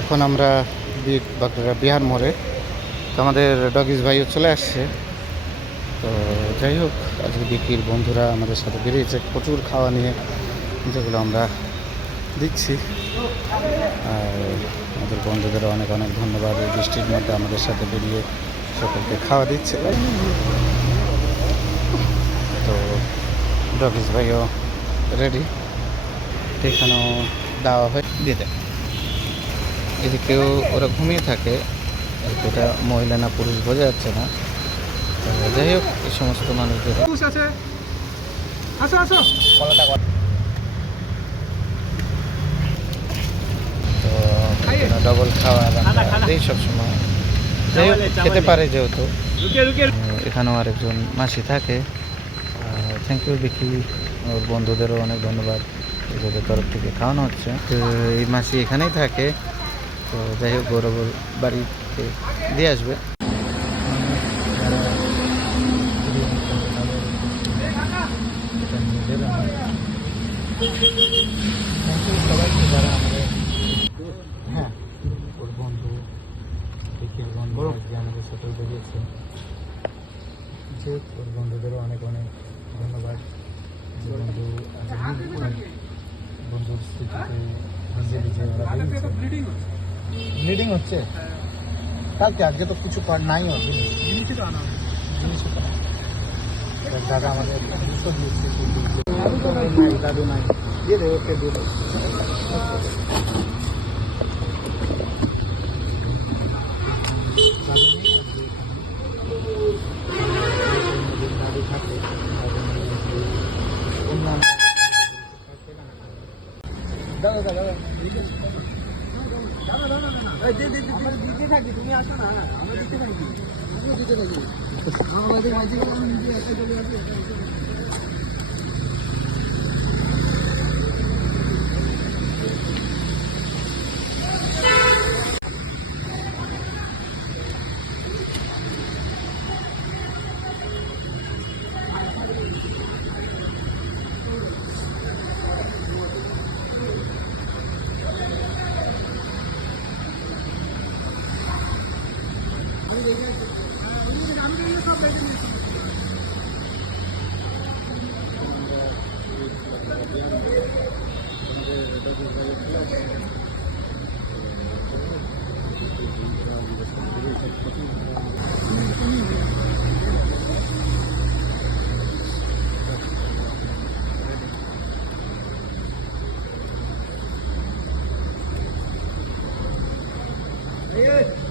এখন আমরা বাগডোগরা বিহার মোড়ে, তো আমাদের ডগিস ভাইও চলে আসছে। তো যাই হোক, আজকে বিকির বন্ধুরা আমাদের সাথে বেরিয়েছে প্রচুর খাওয়া নিয়ে, যেগুলো আমরা দিচ্ছি। আর আমাদের বন্ধুদেরও অনেক অনেক ধন্যবাদ, এই বৃষ্টির মধ্যে আমাদের সাথে বেরিয়ে সকলকে খাওয়া দিচ্ছে। তো ডগিস ভাইও রেডি, এখানেও দেওয়া হয়ে দিয়ে দেয়। এদিকেও ওরা ঘুমিয়ে থাকে, এটা মহিলা না পুরুষ বোঝা যাচ্ছে না। তো যাই হোক, এই সমস্ত মানুষদের তো ডবল খাওয়া এই সবসময় যাই হোক খেতে পারে, যেহেতু এখানেও আরেকজন মাসি থাকে। থ্যাংক ইউ বিকি, ওর বন্ধুদেরও অনেক ধন্যবাদ, ওদের তরফ থেকে খাওয়ানো হচ্ছে। তো এই মাসি এখানেই থাকে। তো যাই হোক, গৌরবর বাড়িতে দিয়ে আসবে। সবাইকে যারা আমাদের, হ্যাঁ, ওর বন্ধু বিকির বন্ধু যে আমাদের সাথে বেরিয়েছে, যে ওর বন্ধুদেরও অনেক অনেক ধন্যবাদ। যে বন্ধু বন্ধুর স্মৃতিতে নিজে নিজে ওরা ব্লিডিং হচ্ছে। কালকে আজকে তো কিছু নাই, জিনিসই তো আনা, জিনিসই তো দাদা আমাদের দুশো দিয়েছে, দাদু নাই, দিয়ে দেবে, ওকে দিয়ে দেবে। দাদু থাকে, দাদা দাদা দিতে থাকি, তুমি আসো না, আমরা দিতে থাকি, দিতে থাকি। Yes.